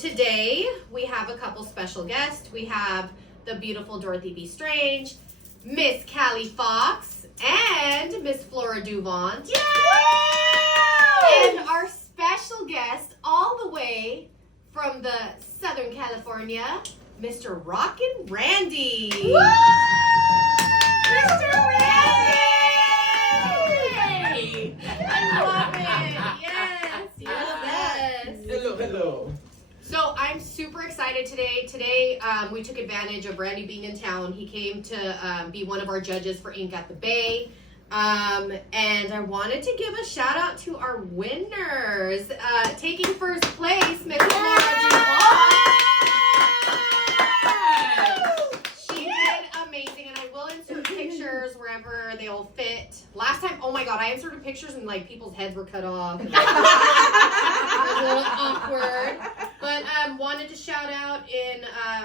today we have a couple special guests. We have the beautiful Dorothy B. Strange, Miss Califox, and Miss Flora Vonte. Yay! And our special guest, all the way from the Southern California, Mr. Rockin Randy. Woo! Mr. Randy! I love it. Yes. Hello. So I'm super excited today. Today we took advantage of Randy being in town. He came to be one of our judges for Ink at the Bay. And I wanted to give a shout out to our winners. Taking first place, Miss Flora Vonte. She did amazing, and I will insert pictures wherever they'll fit. Last time, oh my god, I inserted pictures and like people's heads were cut off. It was a little awkward. But wanted to shout out in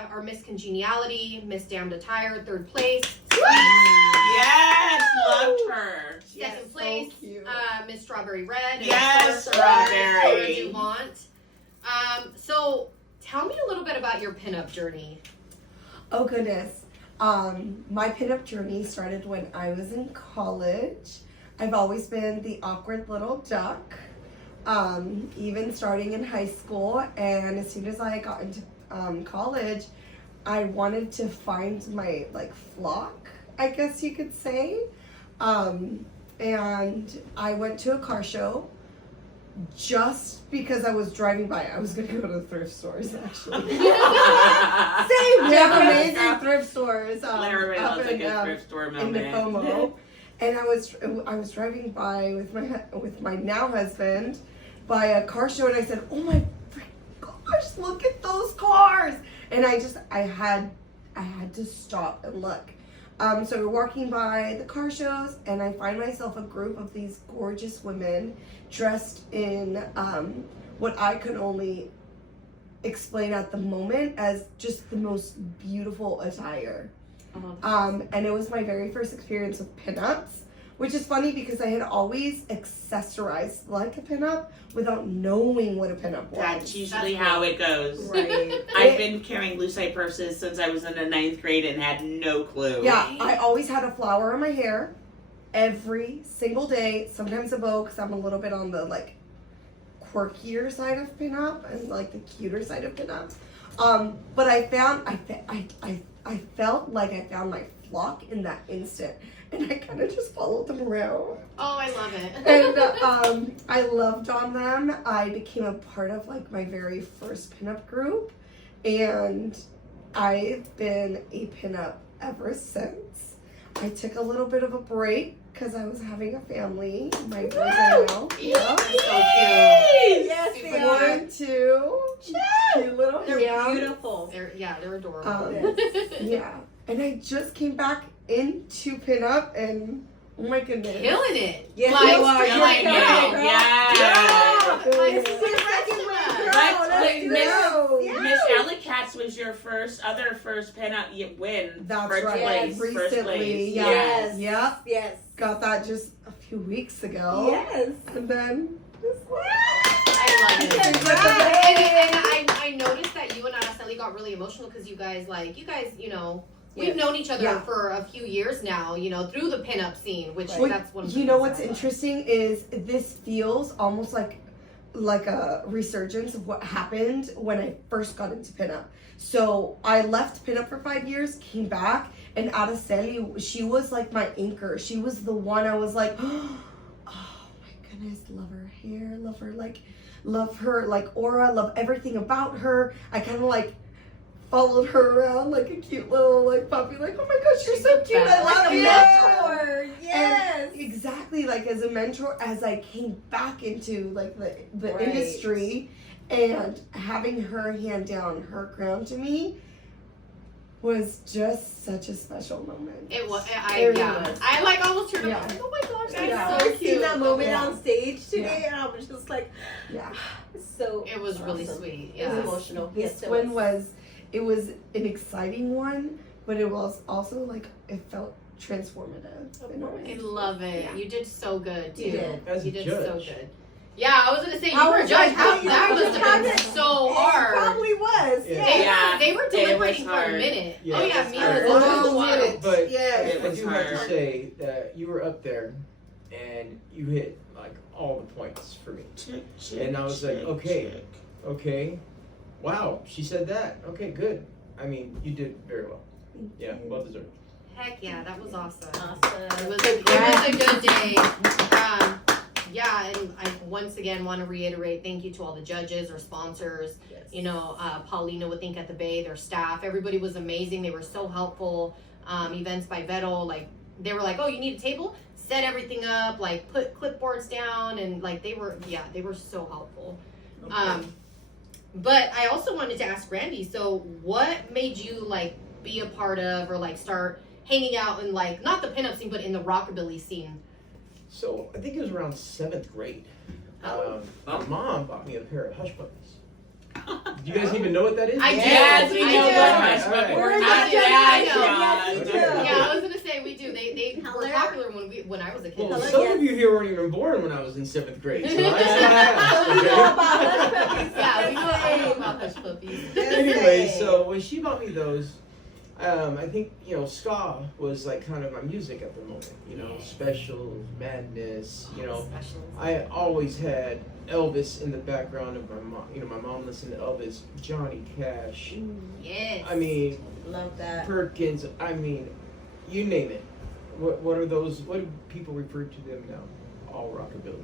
our Miss Congeniality, Miss Damned Attire, third place. Yes, loved her. Second place, so Miss Strawberry Red. And yes, Strawberry. Vonte. So tell me a little bit about your pinup journey. Oh goodness. My pinup journey started when I was in college. I've always been the awkward little duck. Even starting in high school, and as soon as I got into college, I wanted to find my flock, I guess you could say. And I went to a car show just because I was driving by. I was gonna go to the thrift stores actually. Same, we have amazing thrift stores Everybody up loves a good thrift store in moment. Nipomo. And I was driving by with my now husband by a car show, and I said, "Oh my gosh, look at those cars!" And I had to stop and look. So we're walking by the car shows, and I find myself a group of these gorgeous women dressed in what I could only explain at the moment as just the most beautiful attire. And it was my very first experience with pinups, which is funny because I had always accessorized like a pinup without knowing what a pinup was. That's usually how it goes. Right. I've been carrying lucite purses since I was in the 9th grade and had no clue. Yeah, I always had a flower in my hair every single day, sometimes a bow because I'm a little bit on the quirkier side of pinup and the cuter side of pinup. But I felt like I found my flock in that instant, and I kind of just followed them around. Oh, I love it. And I loved on them. I became a part of my very first pinup group, and I've been a pinup ever since. I took a little bit of a break because I was having a family. My boys are now. Yeah, so cute. Yes, Super they cute. are. 1, 2. Cute little They're hands. beautiful. They're adorable. Yeah, and I just came back into pinup, and oh my goodness, Killing it. Yes, Like, you are. you're You're like, killing no. it, girl. Yeah. This is your second win, girl. Let's do Miss- it. Yeah. Miss Alley Katz was your other first pinup win. That's first right. Place, Recently, first place. yes. Yes. Yep. Yes. Got that just a few weeks ago. Yes. And then this one. I love it. Congrats. And I noticed that you and Araceli got really emotional because you guys, we've Yes. known each other Yeah. for a few years now, through the pinup scene, which Well, that's one of the you know things what's I love. interesting is this feels almost like a resurgence of what happened when I first got into pinup. So I left pinup for 5 years, came back, and Araceli, she was like my anchor. She was the one I was like, oh my goodness, love her hair, love her aura, love everything about her. I kind of followed her around like a cute little puppy, oh my gosh, you're so cute, I love Like a you. mentor. Yes. And exactly, as a mentor, as I came back into the Right. industry, and having her hand down her crown to me was just such a special moment. It was. It really was. I almost turned Yeah. around. Oh my gosh, that's Yeah. so I've cute. seen that moment Yeah. on stage today, and I was just Yeah. so. It was really awesome. sweet. It was Yeah. emotional. This Yes, it one was an exciting one, but it was also it felt transformative in a I way. love it. Yeah. You did so good too. You did. As a You did judge. so good. Yeah, I was gonna say you I were a was judge. like, How, yeah, that you must have been probably- so It hard. probably was. Yeah. Yeah. They were deliberating was for a hard. minute. Yeah, oh it yeah, was me hard. was Long a while. minute. But Yes. It I was do have to hard. say that you were up there and you hit like all the points for me. And I was like, okay, wow, she said that. Okay, good. I mean, you did very well. Yeah, well deserved. Heck yeah, that was awesome. It Awesome. was a good day. Yeah, and I once again want to reiterate thank you to all the judges or sponsors. Yes. You know, Paulina would think at the Bay, their staff, everybody was amazing. They were so helpful. Events by Vettel, like they were like, oh, you need a table? Set everything up, like put clipboards down, and like they were so helpful. But I also wanted to ask Randy, so what made you like be a part of or like start hanging out in like not the pinup scene but in the rockabilly scene? So I think it was around 7th grade. My mom bought me a pair of hush puppies. Do you guys even know what that is? I do. Yes, we I know do. what hush Alright. puppies We're are. not I judging. know. Yes, we do. Yeah, I was gonna say we do. They were Hello? popular when I was a kid. Well, Hello, some yes. of you here weren't even born when I was in 7th grade, so I So asked, we know okay? about hush puppies. Yeah, we Yes, know about hush puppies. Anyway, so when she bought me those, I think, ska was like kind of my music at the moment, Special, Madness, I always had Elvis in the background of my mom. My mom listened to Elvis, Johnny Cash. Yes. I mean, Love that. Perkins. I mean, you name it. What are those? What do people refer to them now? All rockabilly.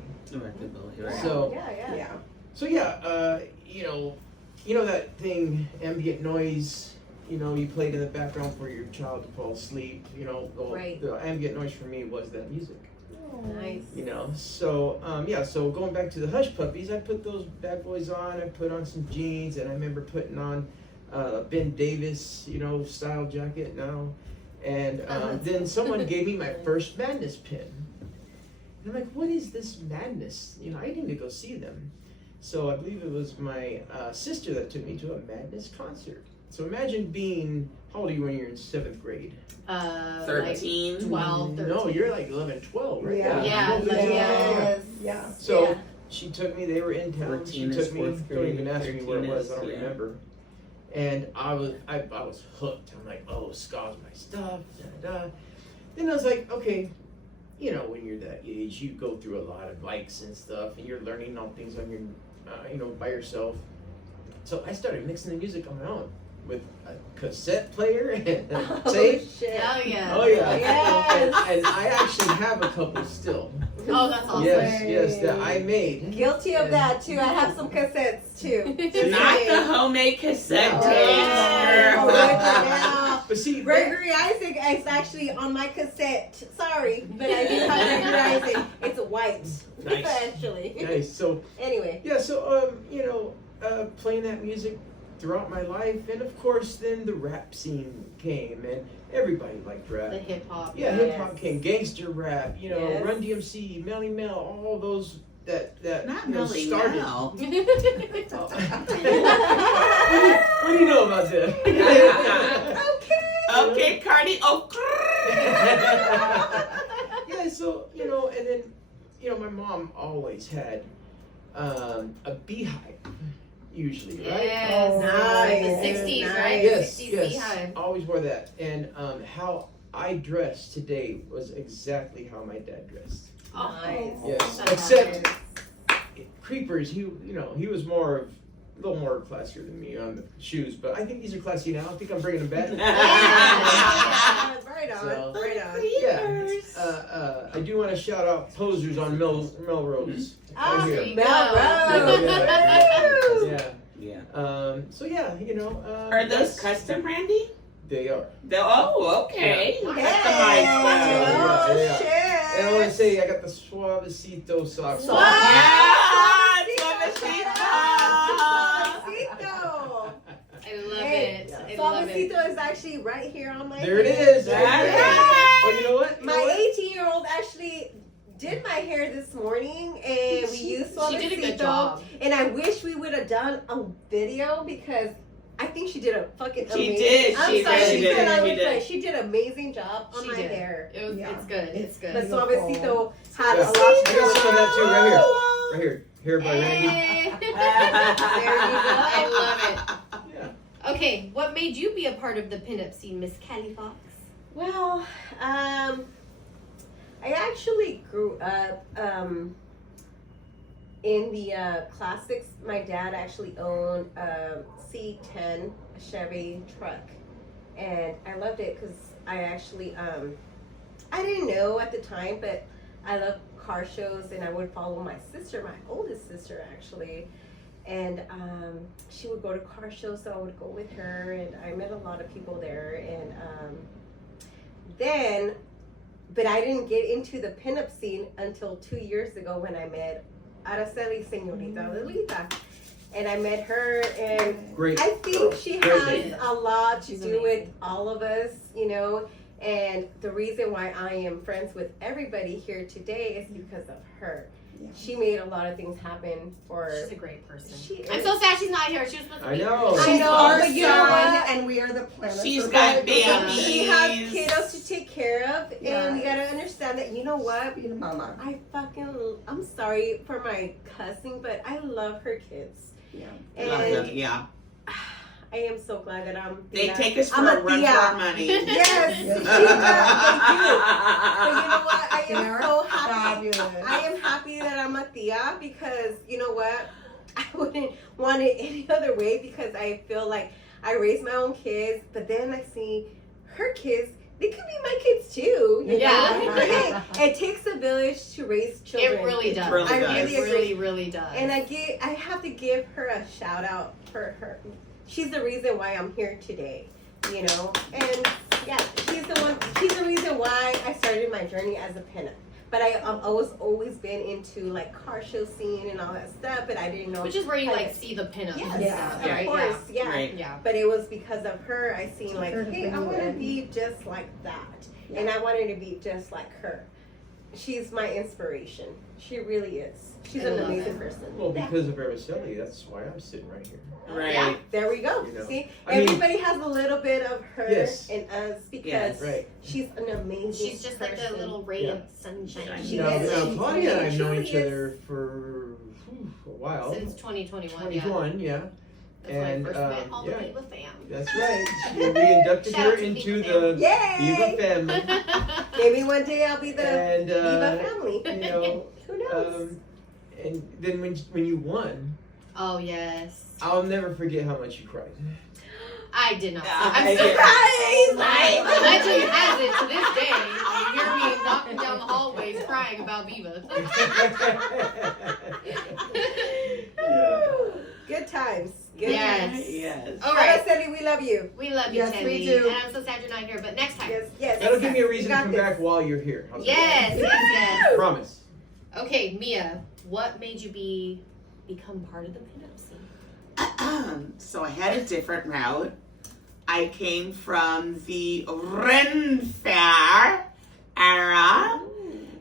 Right. So Yeah. so yeah, you know that thing, ambient noise. You played in the background for your child to fall asleep. Right. The ambient noise for me was that music. Nice. So going back to the hush puppies, I put those bad boys on. I put on some jeans, and I remember putting on Ben Davis, style jacket now. And then someone gave me my first Madness pin. And I'm like, what is this Madness? I need to go see them. So I believe it was my sister that took me to a Madness concert. So imagine being, how old are you when you're in 7th grade? 13. Like 12, 13. No, you're like 11, 12, right? Yeah. Yeah, Both of like, you. Yes. Yeah. So Yeah. she took me, they were in town. 14 She is took me, 4th don't even grade, ask me where it 13 was, I don't is, yeah. remember. And I was hooked. I'm like, oh, ska's my stuff, da-da-da. Then I was like, okay, when you're that age, you go through a lot of bikes and stuff, and you're learning all things on your, by yourself. So I started mixing the music on my own with a cassette player and a tape. shit. Hell yeah. Oh yeah, Yes. and I actually have a couple still. Oh, that's awesome. Yes, that I made. Guilty of that too. I have some cassettes too. Not the homemade cassette No. tapes, Oh, girl. yeah. But see, Gregory Isaac is actually on my cassette. Sorry, but I do have Gregory Isaac. It's white. Nice. Actually. nice. So Anyway. yeah, so playing that music throughout my life, and of course then the rap scene came, and everybody liked rap. The hip hop. Yeah, Yes. hip hop came, gangster rap, Yes. Run DMC, Melly Mel, all those that Not Millie started. Mel. Oh. What do you know about that? Okay, Cardi. Oh, Yeah, so and then my mom always had a beehive, usually, right? Yes. Oh, Like nice. the 60s, Nice. right? Yes, 60s yes, beehive. always wore that. And how I dressed today was exactly how my dad dressed. Oh, Nice. Yes, that's except nice. Creepers, he was a little more classier than me on the shoes, but I think these are classy now. I think I'm bringing them back. Right on. So- Right on. Yeah. I do want to shout out posers on Melrose. Ah, Right There here. you Melrose. go. Yeah. Yeah. So yeah, Are those that's- custom, Randy? They are. Oh, okay. Hey. Customized Yeah, Oh, yeah. shit. And I want to say I got the Suavecito socks. Wow. Yeah, Suavecito. I love Hey, it. I love it. Suavecito is actually right here on my There it hair. is. Right Yeah. there. Oh, you know what? You know My what? 18-year-old actually did my hair this morning, and we used She did a good Suavecito. job. And I wish we would have done a video because I think she did a fucking She amazing. did. I'm She sorry, really she did. said I She was did. right. She did an amazing job on She my did. hair. It's good. It's good. But Beautiful. Suavecito had Yeah. a lot I to got some of that too, right here. do. Right here. Here by Randy. Hey. There you go. I love Yeah. it. Okay, what made you be a part of the pinup scene, Miss Califox? Well, I actually grew up in the classics. My dad actually owned a C10 Chevy truck, and I loved it because I actually I didn't know at the time, but I love car shows, and I would follow my sister, my oldest sister actually, and she would go to car shows, so I would go with her, and I met a lot of people there, and then, but I didn't get into the pinup scene until 2 years ago when I met Araceli Señorita Lolita. And I met her, and Great. I think she Great has lady. a lot to She's do with amazing. all of us, you know. And the reason why I am friends with everybody here today is because of her. Yeah. She made a lot of things happen for. She's a great person. She I'm is. so sad she's not here. She was supposed to I be know. here. I She's know, our but you know son, what? and we are the planet. She's for got babies. She has babies. kiddos to take care of, and you Yes. gotta understand that. You know what? Being a mama. I'm sorry for my cussing, but I love her kids. Yeah. Love And them, yeah. I am so glad that I'm. They Tia. take us for I'm a a run for Tia. our money. Yes, Yes. she does. They do. But you know what? I They am are so happy. fabulous. I am happy that I'm a Tia because you know what? I wouldn't want it any other way because I feel like I raise my own kids, but then I see her kids. They could be my kids too. You Yeah. know? Hey, it takes a village to raise children. It really does. really I does. really It agree. really, really does. And I have to give her a shout out for her. She's the reason why I'm here today, you know. And yeah, she's the reason why I started my journey as a pinup. But I've always been into like car show scene and all that stuff, but I didn't know. Which is where you how like to- see the pinup. Yes, and Yeah. stuff, of right? course, yeah. Right. Yeah. But it was because of her I seen like, Her to hey, bring I you want to in. be just like that, and I wanted to be just like her. She's my inspiration. She really is. She's I an love amazing it. person. Well, because of Araceli, that's why I'm sitting right here. Right. Yeah. There we go. You know, See, I mean- everybody has a little bit of her Yes. and us because Yes. Right. she's an amazing. She's just like a person. little ray Yeah. of sunshine. She Now, is. now Claudia and I have known She each truly other for a while. Since 2021, yeah. 21, yeah. That's when I And, first met all the yeah. Viva fam. That's right. We inducted Shout her out to into Viva the Yay! Viva family. Maybe one day I'll be the And, Viva family. you know, Who knows? and then when you won, Oh, yes. I'll never forget how much you cried. I did not. Yeah, I'm I so did. surprised. Legend has it to this day. You hear me walking down the hallways crying about Viva. Good times. Good Yes. times. Yes. All right. Araceli, we love you. We love you, Yes, Tandy. we do. And I'm so sad you're not here, but next time. Yes, yes. That'll next give me a time. reason You to got come this. back while you're here. How's that? Yes, yes, yes. Promise. Okay, Mia, what made you become part of the pinup scene? So I had a different route. I came from the Ren Fair era,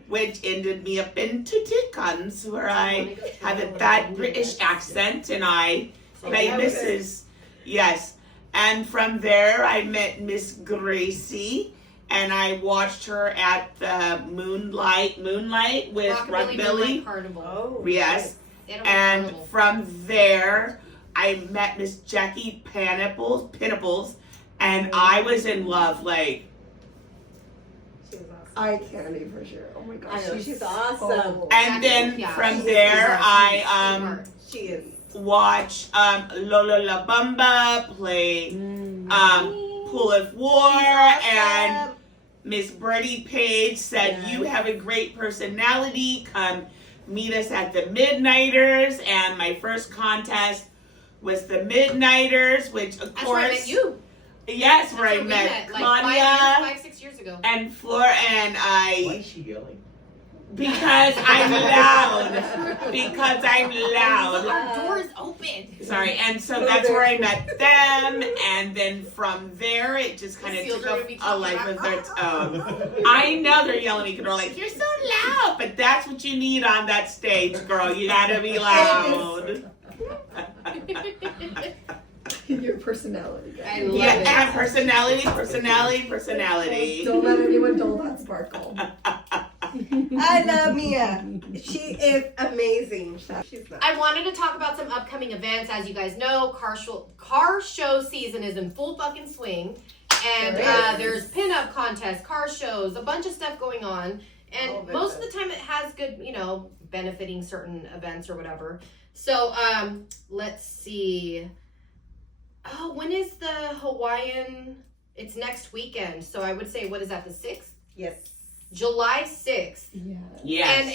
which ended me up in Tuticons, where I had that British accent and I played Mrs. Yes. And from there I met Miss Gracie and I watched her at the Moonlight with Rockabilly Rockabilly. Moonlight Carnival. Oh. Yes. Animal And Carnival. from there, I met Miss Jackie Pinnaples, and I was in love. Like, She was awesome. Eye candy for sure. Oh my gosh. I know, she's so awesome. cool. and then Yeah. from She's there, I Smart. She is. watched Lola La Bamba play Pool of War, and Miss Birdie Page said, "You have a great personality. Come meet us at the Midnighters." And my first contest was the Midnighters, which of That's course, where I met you. yes, where That's I where we met like Claudia 6 years ago. and Flora, and Why I, is she yelling? because I'm loud, because I'm loud. Our door's open. Sorry, and so that's where I met them, and then from there it just kind of Seals took are gonna be a life talking of their own. I know they're yelling at me because they're like, "You're so loud," but that's what you need on that stage, girl. You gotta be loud. Your personality. I guys. love Yeah, it. and personality. Don't let anyone dull that sparkle. I love Mia. She is amazing. She's not. I wanted to talk about some upcoming events. As you guys know, car show season is in full fucking swing. And there's pinup contests, car shows, a bunch of stuff going on. And most of the time it has good, benefiting certain events or whatever. So, let's see. Oh, when is the Hawaiian? It's next weekend. So I would say, what is that, the 6th? Yes. July 6th. Yeah. Yes. And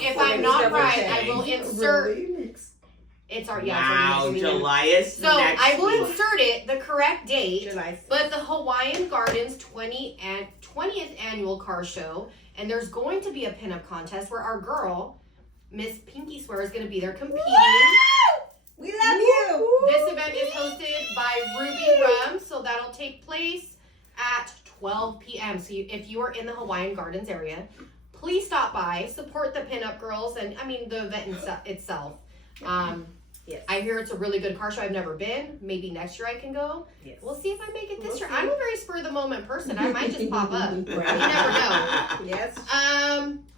if so I'm not right, I will Really? insert. It's our Wow, it's July is so next I will week. insert it, the correct date. July 6th. But the Hawaiian Gardens 20th annual car show, and there's going to be a pinup contest where our girl, Miss Pinky Swear, is going to be there competing. We love you. This event is hosted by Ruby Rum, so that'll take place at 12 p.m. So if you are in the Hawaiian Gardens area, please stop by, support the pinup girls, and the event itself. Yes. I hear it's a really good car show. I've never been. Maybe next year I can go. Yes. We'll see if I make it this We'll year. see. I'm a very spur of the moment person. I might just pop up. You never know. Yes.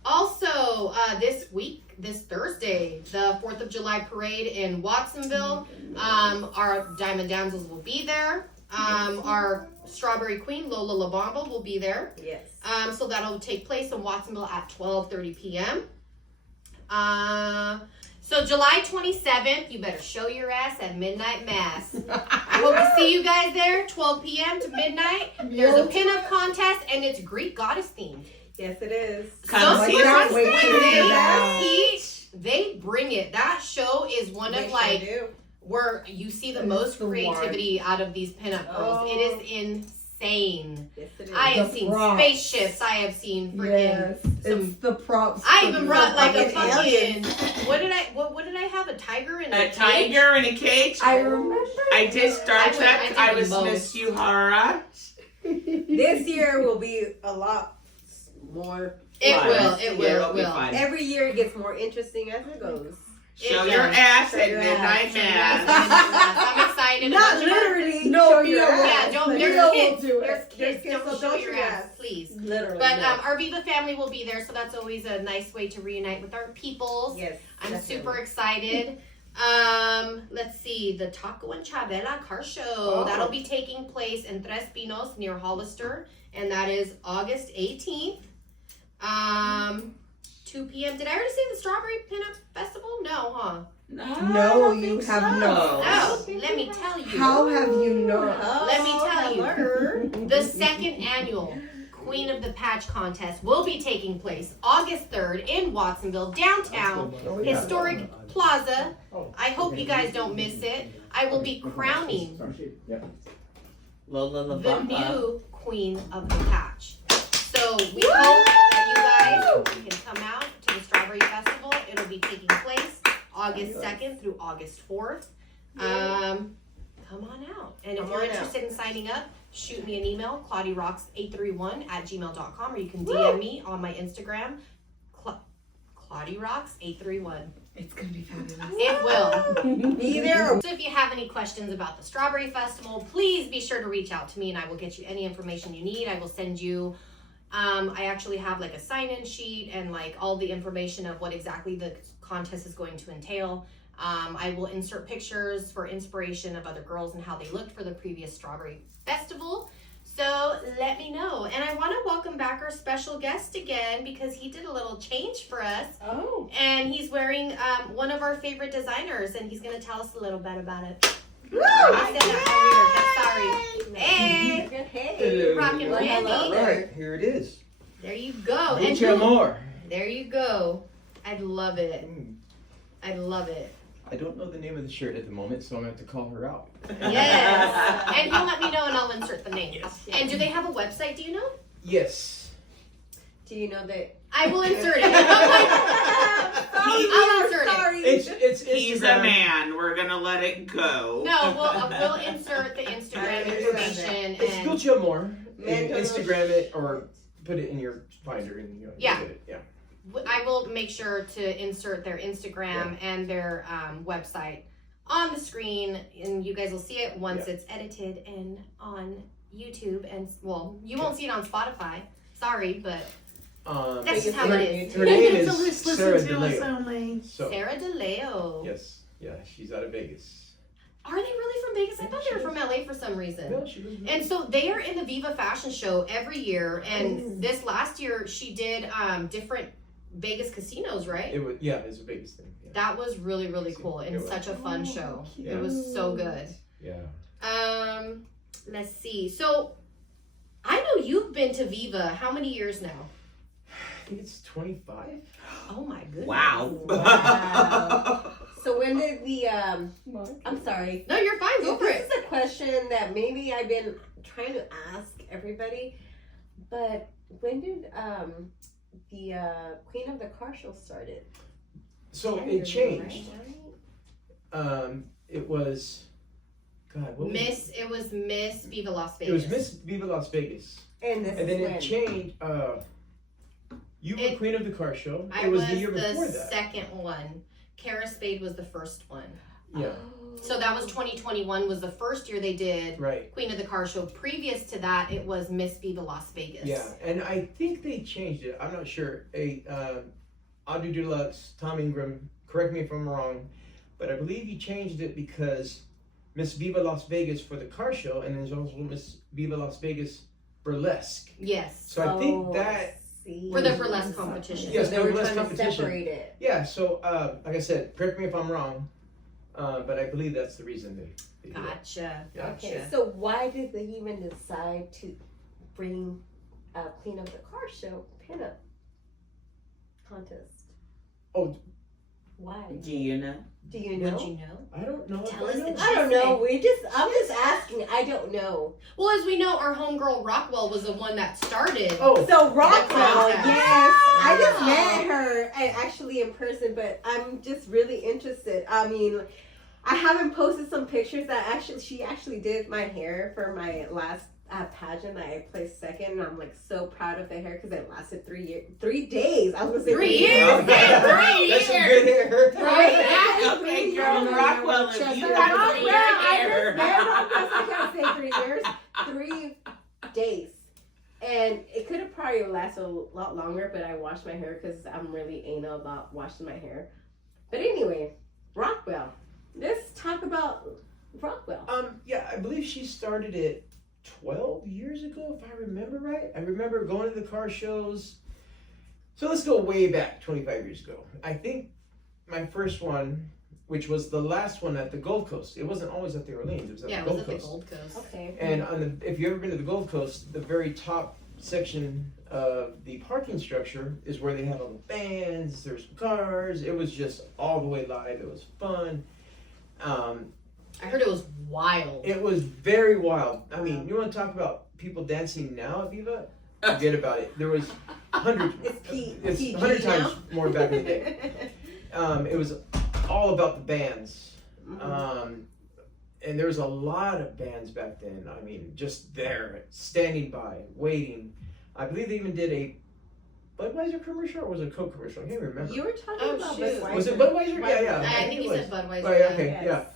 Also, this Thursday, the 4th of July parade in Watsonville. Our Diamond Damsels will be there. Our Strawberry Queen, Lola LaBamba, will be there. Yes. So that'll take place in Watsonville at 12:30 p.m. So July 27th, you better show your ass at Midnight Mass. I hope to see you guys there, 12 p.m. to midnight. There's a pinup contest, and it's Greek goddess themed. Yes, it is. Come see cannot us. wait to hear that. They bring it. That show is one of They sure do. where you see the It's most the one. creativity out of these pinup girls. Oh. It is insane. Yes, it is. I have The seen props. spaceships. I have seen freaking. Yes, it's the props. I for even the brought like a fucking fucking. What did I have? A tiger in a A cage? tiger in a cage. I remember. I did Star I Trek. did I the was most. Miss Yuhara. This year will be a lot more. It Fun. will. It will. It'll It be will. fun. Every year it gets more interesting as it goes. Show It your does. ass Show at your Midnight ass. Mass. I'm excited. Not about your- literally. No, show you your know ass. what? Yeah, don't. You There's know kids. we'll do it. There's kids. There's Don't show your ass, please. Literally. But no. our Viva family will be there, so that's always a nice way to reunite with our peoples. Yes. I'm definitely. super excited. Let's see, the Taco and Chavela car show. Oh. That'll be taking place in Tres Pinos near Hollister, and that is August 18th. 2 p.m. Did I already say the Strawberry Pinup Festival? No, huh? No, I don't you think have so. not. No, let me tell you. How have you not? Oh, Let me tell you. you. The second annual Queen of the Patch contest will be taking place August 3rd in Watsonville, downtown, historic plaza. I hope you guys don't miss it. I will be crowning Lola the LaBamba. new Queen of the Patch. So we hope that you guys can come out to the Strawberry Festival. It'll be taking place August 2nd through August 4th. Come on out. And if Come you're on interested in signing up, shoot me an email, claudirox831@gmail.com, or you can DM me on my Instagram, Claudirox831. It's gonna be fabulous. It will. Be there. So if you have any questions about the Strawberry Festival, please be sure to reach out to me and I will get you any information you need. I will send you, I actually have like a sign-in sheet and like all the information of what exactly the contest is going to entail. I will insert pictures for inspiration of other girls and how they looked for the previous Strawberry Festival. So let me know. And I want to welcome back our special guest again because he did a little change for us. Oh. And he's wearing one of our favorite designers, and he's going to tell us a little bit about it. Woo! I said that weird. I'm sorry. Hey, Hey. Rockin Well, Randy. hello. All right, here it is. There you go. Mucho more. there you go. I love it. Mm. I love it. I don't know the name of the shirt at the moment, so I'm going to have to call her out. Yes. And he'll let me know, and I'll insert the name. Yes. And do they have a website? Do you know? Yes. Do you know that? I will insert it. I'll insert it. Sorry. It's He's a Instagram. man. We're gonna let it go. No, we'll insert the Instagram information It's and Mucho more. Man, And Instagram it or put it in your finder and you Yeah. get it. Yeah. I will make sure to insert their Instagram and their website on the screen, and you guys will see it once it's edited and on YouTube. And well, you won't see it on Spotify. Sorry, but That's just how it is. Her name It's is listen Sarah to us DeLeo. only. So Sarah DeLeo. yes, yeah, she's out of Vegas. Are they really from Vegas? I thought they were from LA for some reason. No, she was. And so they are in the Viva Fashion Show every year. And this last year, she did different Vegas casinos, right? It was it's a Vegas thing. Yeah. That was really, really cool and It was. such a fun show. Yeah. It was so good. Yeah. Let's see. So I know you've been to Viva how many years now? I think it's 25. Oh my goodness. Wow. Wow. So when did the I'm sorry. No, you're fine. Go for This it. is a question that maybe I've been trying to ask everybody, but when did the Queen of the Car Show started? So January, it changed. right? It was. God, what was It was Miss Viva Las it? Vegas. It was Miss Viva Las Vegas. And this And then is when? it changed. You were It- Queen of the Car Show. I It was was the year before the that. second one. Kara Spade was the first one. Yeah, So that was 2021 was the first year they did right. Queen of the Car Show. Previous to that, it was Miss Viva Las Vegas. Yeah, and I think they changed it. I'm not sure. Audrey Deluxe, Tom Ingram, correct me if I'm wrong, but I believe he changed it because Miss Viva Las Vegas for the car show, and then there's also Miss Viva Las Vegas Burlesque. Yes. So I think Oh, that, see. For the burlesque competition. Yes, so they for were burlesque trying to competition. separate it. yeah, so like I said, correct me if I'm wrong, but I believe that's the reason they did it. Gotcha. Yeah. Gotcha. Okay, so why did they even decide to bring Queen of the Car Show pinup contest? Oh. Why? Do you know? Do you know? Would you know? I don't know. Tell I us know. the I don't know. I'm just asking. I don't know. Well, as we know, our homegirl Rockwell was the one that started. Oh, So Rockwell, contest. yes, I just Wow. met her actually in person, but I'm just really interested. I mean, I haven't posted some pictures that she actually did my hair for my last pageant that I placed second, and I'm like so proud of the hair because it lasted 3 days. I was gonna say 3 years. Oh, Yeah, 3 that's some years. good hair. Right? Okay, girl, Rockwell, if you Rockwell, got a 3 year hair. I can't say 3 years. 3 days. And it could have probably lasted a lot longer, but I washed my hair because I'm really anal about washing my hair. But anyway, Rockwell. Let's talk about Rockwell. Yeah, I believe she started it 12 years ago, if I remember right. I remember going to the car shows. So let's go way back 25 years ago. I think my first one, which was the last one at the Gold Coast. It wasn't always at the Orleans. It was at Yeah, the it Gold was at the Coast. Gold Coast. Okay. And if you've ever been to the Gold Coast, the very top section of the parking structure is where they have all the bands, there's cars. It was just all the way live. It was fun. I heard it was wild. It was very wild. I mean, you want to talk about people dancing now at Viva? Forget about it. There was hundreds. It's PG 100 now? times more back in the day. It was all about the bands. And there was a lot of bands back then. I mean, just there, standing by, waiting. I believe they even did a Budweiser commercial, or was it a Coke commercial? I can't remember. You were talking Oh, about shoot. Budweiser. Was it Budweiser? Yeah. I think it he was. said Budweiser. Oh, yeah, okay, Yes.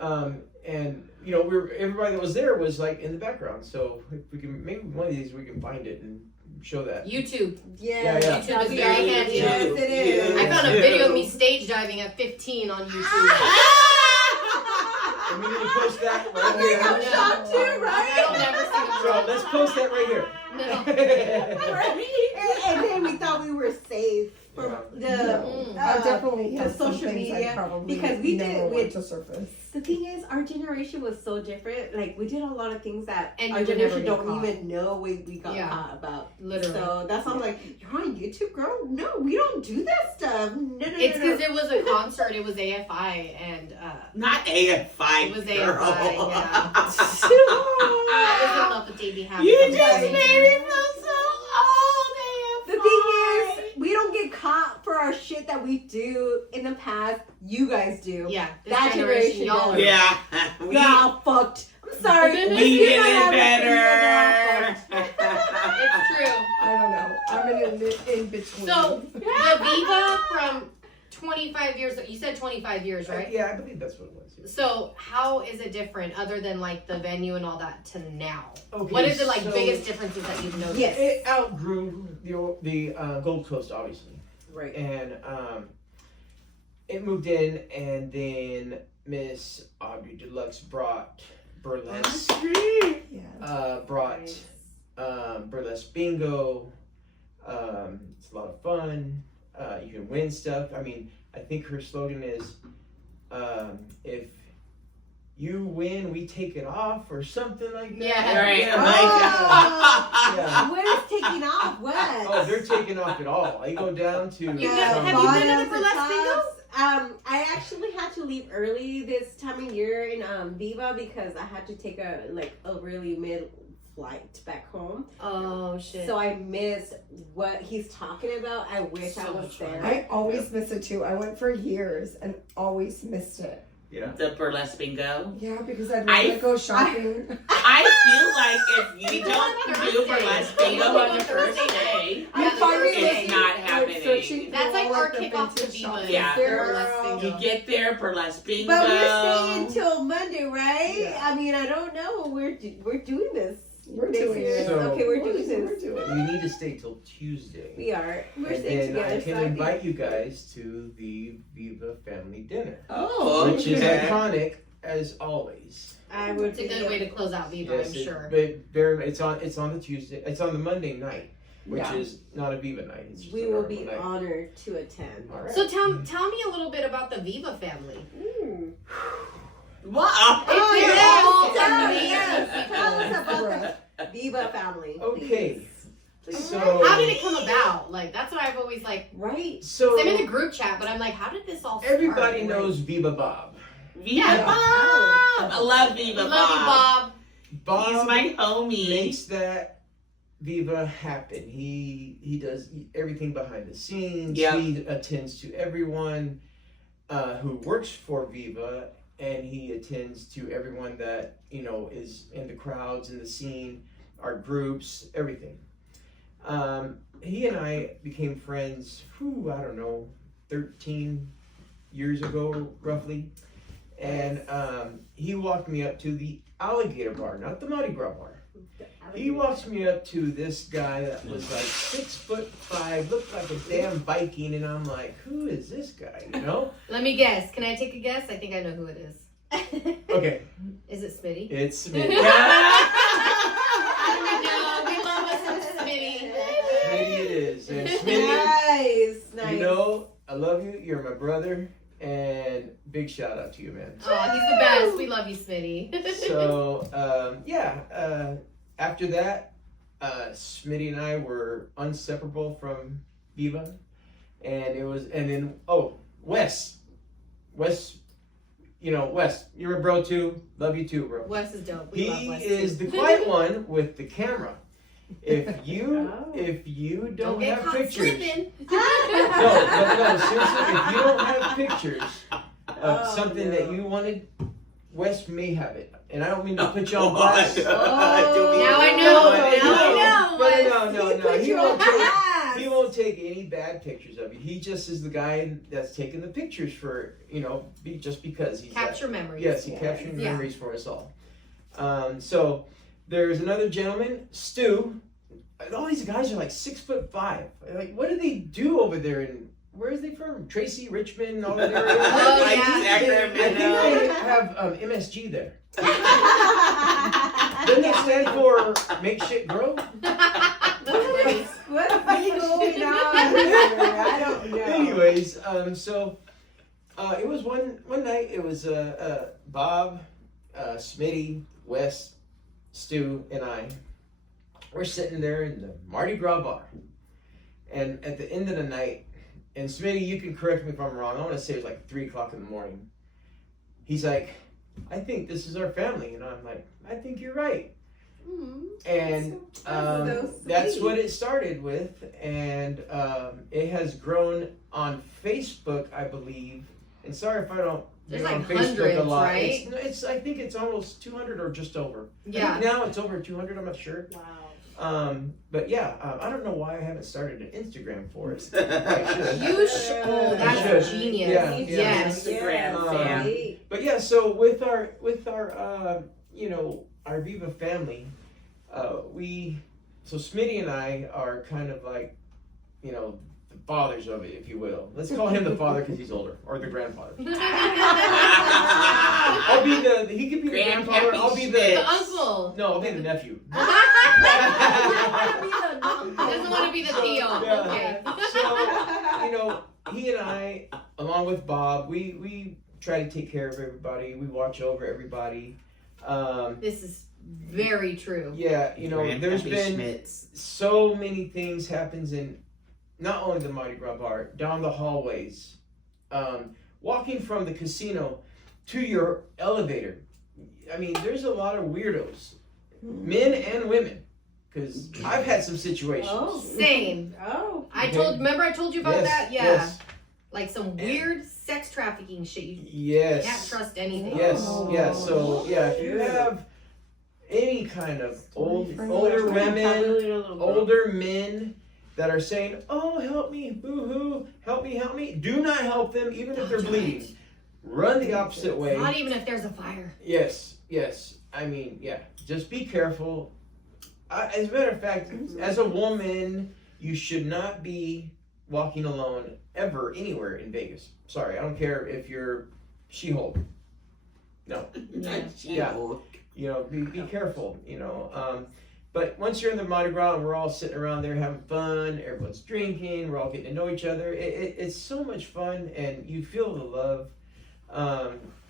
yeah. And you know, everybody that was there was like in the background. So if we can, maybe one of these we can find it and show that. YouTube. Yeah, Yeah. YouTube is very handy. Yes, it is. I found a video of me stage diving at 15 on YouTube. And we need to post that right I think I'm here. shocked too, right? I don't never see the So let's post that right here. And then we thought we were safe from I definitely the have some social things media I probably because we never did. want to surface. The thing is, our generation was so different. Like we did a lot of things that And our you would never generation get don't caught. even know we got Yeah. caught about. Literally. So that's why I'm like, you're on YouTube, girl. No, we don't do that stuff. No. It's because it was a concert. It was AFI, and Not AFI. it was girl. AFI. Yeah. I was in love with AB Happy. You from just the made me feel so old, AFI. The thing is, we don't get caught for our shit that we do in the past. You guys do. Yeah, this That generation y'all are. does. Yeah. We, Y'all fucked. I'm sorry. we You did don't have it a better. It's true. I don't know. I'm in between. So the Viva from 25 years. You said 25 years, right? Yeah, I believe that's what it was. Yeah. So how is it different, other than like the venue and all that, to now? Okay, What is the so biggest differences that you've noticed? Yes. It outgrew the Gold Coast, obviously, Right. and it moved in, and then Miss Audrey Deluxe brought burlesque. Yeah. Brought Nice. burlesque bingo. It's a lot of fun. You can win stuff. I mean, I think her slogan is, if you win, we take it off, or something like that. Yeah. Right. Yeah. Yeah. What is taking off? What? Oh, they're taking off it all. I go down to. Have you been to the burlesque bingo? I actually had to leave early this time of year in Viva because I had to take a really mid flight back home. Oh shit. So I missed what he's talking about. I wish I So was much fun. there. I always miss it too. I went for years and always missed it. Yeah. The burlesque bingo. Yeah, because I'd rather go shopping. I feel like if you don't do burlesque bingo on the first day, I'm finally it's looking, not like, happening. searching That's for like all, our the kickoff to vintage Viva. shops. Yeah. Burlesque Girl. bingo. you get there, burlesque bingo. But we're staying until Monday, right? Yeah. I mean, I don't know. We're doing this. We're this doing year. it. So- Okay, we're We're doing doing this. it. You need to stay till Tuesday. We are. We're And staying then together. I can so invite you guys to the Viva family dinner, Oh, which is okay. iconic as always. I would. It's a good way to close out Viva, I'm sure. But it's on the Tuesday. It's on the Monday night, which Yeah. is not a Viva night. It's just We a will normal be night. honored to attend. All right. So tell me a little bit about the Viva family. Wow. It's yes, all tell amazing us people. about the Viva family. Okay. please. So How did it come about? Like, that's what I've always like. Right. So I'm in the group chat, but I'm like, how did this all start? everybody Like, knows Viva Bob. Viva Yeah. Bob. I love Viva Love Bob. you, Bob. Bob He's my homie. makes that Viva happen. He does everything behind the scenes. Yeah. He attends to everyone who works for Viva, and he attends to everyone that is in the crowds, in the scene, our groups, everything. He and I became friends. I don't know, 13 years ago, roughly. And he walked me up to the alligator bar, not the Mardi Gras bar. He walks me up to this guy that was like 6'5", looked like a damn Viking, and I'm like, who is this guy? Let me guess. Can I take a guess? I think I know who it is. Okay, Is it Smitty? it's I Smitty. know. We love us some Smitty. Smitty it is. And Smitty, Nice. I love you. You're my brother, and big shout out to you, man. Oh, he's the best. We love you, Smitty. So, after that, Smitty and I were inseparable from Viva, and then Wes, Wes, you're a bro too, love you too, bro. Wes is dope. We love He Wes is too. the quiet one with the camera. If you Don't don't get have caught pictures, slipping. no, seriously, if you don't have pictures of something that you wanted, Wes may have it. And I don't mean to put you on blast. Now I know. Now I know. No. He won't He won't take any bad pictures of you. He just is the guy that's taking the pictures for, just because he's Capture memories. Yes, he Yes. captured Yeah. memories for us all. So there's another gentleman, Stu. All these guys are like 6'5". Like, what do they do over there? And where is they from? Tracy, Richmond, all that area. Oh, Like yeah. I think they have MSG there. Doesn't that stand for Make Shit Grow? What's going on here? I don't know. Anyways, it was one night. It was Bob, Smitty, Wes, Stu, and I. We're sitting there in the Mardi Gras bar, and at the end of the night, and Smitty, you can correct me if I'm wrong. I want to say it was like 3:00 in the morning. He's like, "I think this is our family," and I'm like, "I think you're right." And so that's sweet. what it started with, and it has grown on Facebook, I believe. And sorry if I don't There's get on like Facebook hundreds, a lot. right? It's I think it's almost 200 or just over. I Yeah. think now it's over 200. I'm not sure. Wow. But yeah, I don't know why I haven't started an Instagram for it. You should. Oh, that's should. genius. Yeah, Yes. Instagram fan. But yeah, so with our you know, our Viva family, so Smitty and I are kind of like, you know, the fathers of it, if you will. Let's call him the father because he's older, or the grandfather. I'll be he could be the grandfather. I'll be The uncle. No, I'll be the nephew. He doesn't want to be the Theo. Yeah. Okay. So, you know, he and I, along with Bob, we try to take care of everybody. We watch over everybody. This is very true. Yeah, you know, there's Grandpappy been Schmitz. so many things happens in not only the Mardi Gras bar, down the hallways, walking from the casino to your elevator. I mean, there's a lot of weirdos, men and women, because I've had some situations. Oh. Same. Oh. Remember I told you about Yes, that? Yeah. Yes. Like some weird sex trafficking shit. You Yes. can't trust anything. Yes. Oh. Yeah. So yeah, if you have any kind of older women, older men that are saying, "Oh, help me, boo-hoo, help me," do not help them, even if they're bleeding. Run the opposite way. Not even if there's a fire. Yes. I mean, yeah. Just be careful. As a matter of fact, as a woman, you should not be walking alone ever anywhere in Vegas. Sorry, I don't care if you're She-Hulk. No. Yeah. You know, be careful, you know. But once you're in the Mardi Gras and we're all sitting around there having fun, everyone's drinking, we're all getting to know each other. It's so much fun, and you feel the love.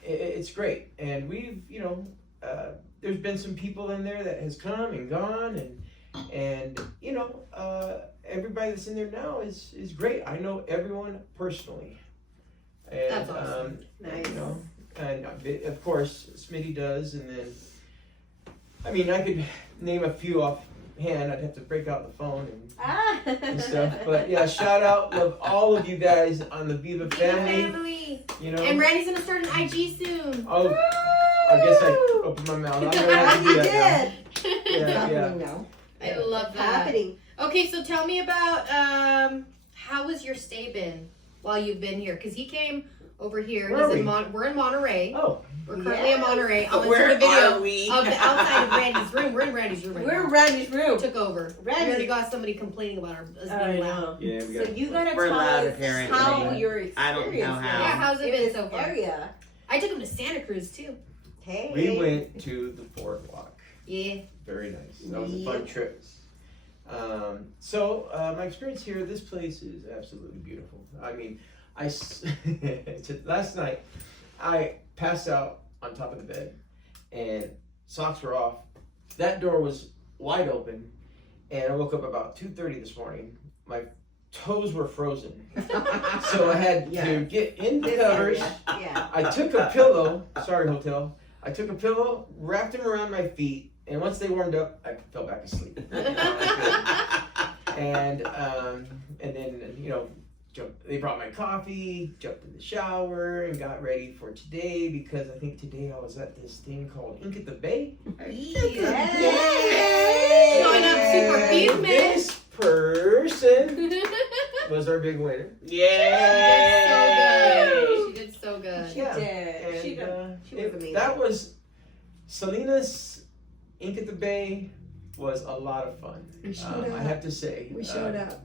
It's great. And we've, you know, there's been some people in there that has come and gone, and you know, everybody that's in there now is great. I know everyone personally. And, That's awesome. Nice. You know, and of course, Smitty does, and then, I mean, I could name a few offhand. I'd have to break out the phone and stuff. But yeah, shout out, love all of you guys on the Viva family. You know, And Randy's gonna start an IG soon. oh, I guess I opened my mouth. I'm gonna have to do You that did. now. Yeah. Happening now. I love that. Happening. Okay, so tell me about how has your stay been while you've been here? Because he came over here. Where are we? We're in Monterey. Oh, We're currently in Monterey. I'll Where insert a video are we? of the outside of Randy's room. We're in Randy's room right We're in now. Randy's We room. took over. Randy. We already got somebody complaining about us I being loud. know. yeah, we So got. you gotta We're tell loud, us apparently. how your experience I don't know how. Yeah, how's it in been this so far? area. I took him to Santa Cruz too. Hey. We went to the boardwalk. Yeah. Very nice. That was a fun trip. So my experience here, this place is absolutely beautiful. I mean, last night I passed out on top of the bed and socks were off. That door was wide open, and I woke up about 2:30 this morning. My toes were frozen, so I had to get in the covers. Yeah. I took a pillow. Sorry, hotel. I took a pillow, wrapped them around my feet, and once they warmed up, I fell back asleep. And then, you know, they brought my coffee, jumped in the shower, and got ready for today, because I think today I was at this thing called Ink at the Bay. Yay! Showing up super And female. this person was our big winner. Yay! She did so good. She Yeah. did. And, She did. She was amazing. That was Selena's Ink at the Bay was a lot of fun. We showed I up. have to say. We showed up.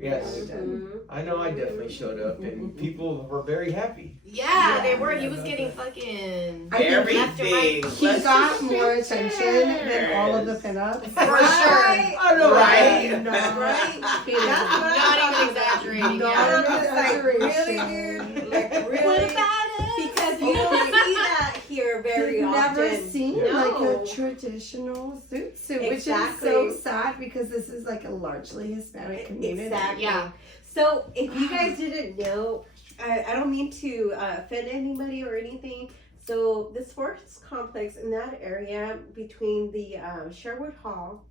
Yes. Yeah, we did. Mhm. I know I definitely showed up, and people were very happy. Yeah, they Yeah, were. He yeah, was no, getting no. fucking I think Everything. he got more attention than all of the pinups. for sure. I know, right? No. Right? Not That's even exaggerating. Not Yeah. an It's like, really, exaggeration. dude? Like, What really? about it? Because you don't see that here very You've often. never seen No. like a traditional zoot suit, which is Exactly. so sad because this is like a largely Hispanic community. Exactly. Yeah. So, if you guys didn't know, I don't mean to offend anybody or anything. So, the sports complex in that area between the Sherwood Hall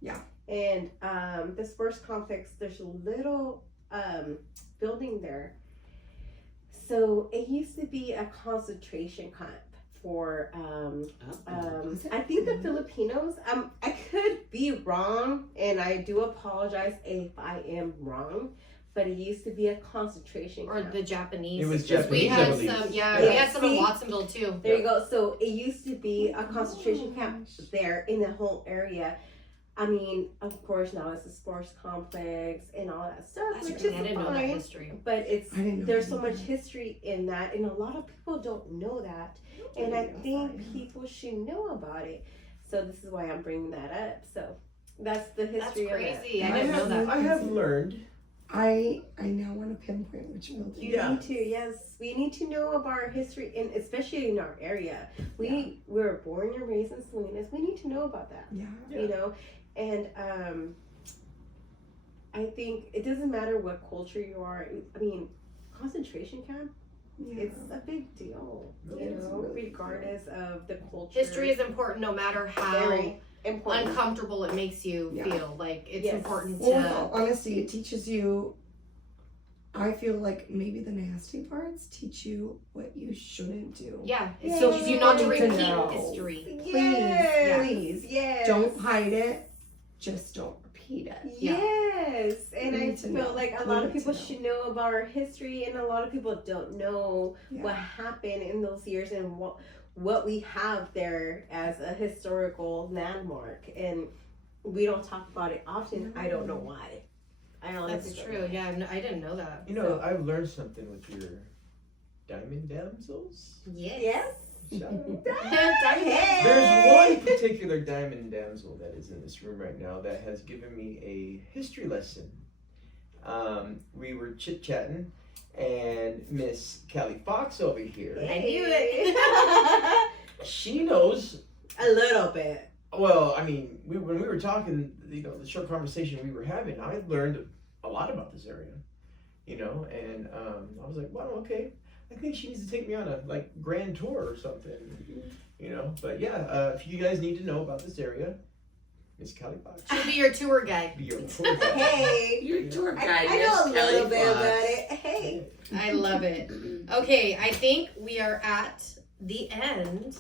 and the sports complex, there's a little building there. So, it used to be a concentration camp for Was it? I think the Filipinos. I could be wrong, and I do apologize if I am wrong. But it used to be a concentration Or camp. the Japanese. It was Because we Japanese, I had believe. some, we Yeah, had some in see? Watsonville too. There you go. So it used to be a concentration camp there in the whole area. I mean, of course, now it's a sports complex and all that stuff, That's which right. is I didn't know that fine. history. But it's I didn't know there's that so much either. history in that, and a lot of people don't know that. And I think people should know about it. So this is why I'm bringing that up. So that's the That's history of it. crazy. I didn't know that. I have learned. I now want to pinpoint which building. You Yeah. need to, yes. We need to know of our history, and especially in our area. We were born and raised in Salinas. We need to know about that, Yeah. you know. And I think it doesn't matter what culture you are. I mean, concentration camp, Yeah. it's a big deal, you It's know, really regardless of the culture. History is important no matter how very important. uncomfortable it makes you Yeah. feel. Like, it's Yes. important Well, with to. all honesty, it teaches you. I feel like maybe the nasty parts teach you what you shouldn't do. Yeah, it Yeah. teaches you not to Important to repeat know. history. Yes. Please. Yes. Don't hide it. Just don't repeat it. Yeah. Yes, and We I need to feel know. like a We lot of need to people know. should know about our history, and a lot of people don't know Yeah. what happened in those years and what we have there as a historical landmark, and we don't talk about it often. I don't know why. I honestly That's don't true. know. Yeah, I didn't know that. You know, I've learned something with your diamond damsels. Yes. Shout out. Hey. There's one particular diamond damsel that is in this room right now that has given me a history lesson. We were chit-chatting, and Miss Califox over here, I knew it. she knows. A little bit. Well, I mean, when we were talking, you know, the short conversation we were having, I learned a lot about this area, you know, and I was like, wow, okay, I think she needs to take me on a grand tour or something, you know. But yeah, if you guys need to know about this area, Miss Califox, She'll be your tour guide. be your tour guide. Hey. Your tour guide, I know a Miss little bit Califox. about it. Hey. I love it. Okay, I think we are at the end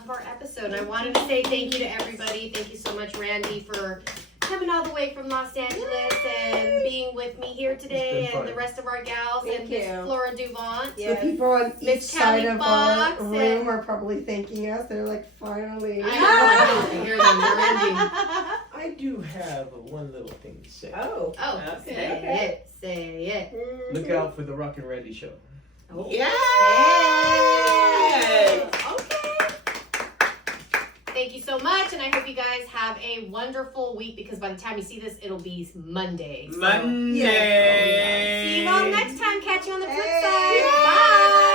of our episode. I wanted to say thank you to everybody. Thank you so much, Randy, for coming all the way from Los Angeles and being with me here today, It's been and the fun. rest of our gals, Thank and Miss you. Flora Duvant. The Yes. people on each Miss side of our Califox room and- are probably thanking us. They're like, finally. I know, I hear them. They're ending. I do have one little thing to say. Oh. Oh, Okay. say it. Look out for the Rockin Randy show. Oh. Yes! Okay. Thank you so much, and I hope you guys have a wonderful week, because by the time you see this, it'll be Monday. So Monday. Yes. see you all next time. Catch you on the flip Hey. side. Yeah. Bye.